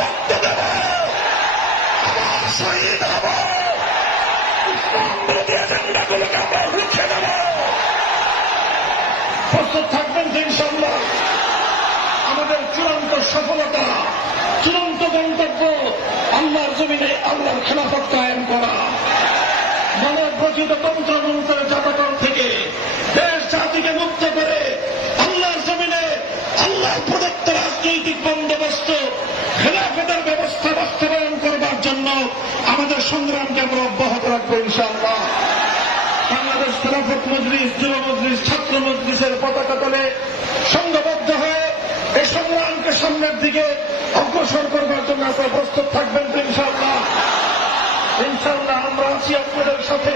থাকবেন দেব শহীদ হব বামপন্থী এজেন্ডা গুলোকে আমরা রুখে দেব প্রস্তুত থাকবেন ইনশাল্লাহ আমাদের চূড়ান্ত সফলতা, চূড়ান্ত গন্তব্য আল্লাহর জমিনে আল্লাহর খেলাফত কায়েম করা। মানব রচিত আমাদের সংগ্রামকে আমরা অব্যাহত রাখব ইনশাআল্লাহ। বাংলাদেশ খেলাফত মজলিস, যুব মজলিস, ছাত্র মজলিসের পতাকা তলে সংঘবদ্ধ হয়ে এই সংগ্রামকে সামনের দিকে অগ্রসর করবার জন্য আপনারা প্রস্তুত থাকবেন ইনশাআল্লাহ। ইনশাআল্লাহ আমরা আছি আপনাদের সাথে।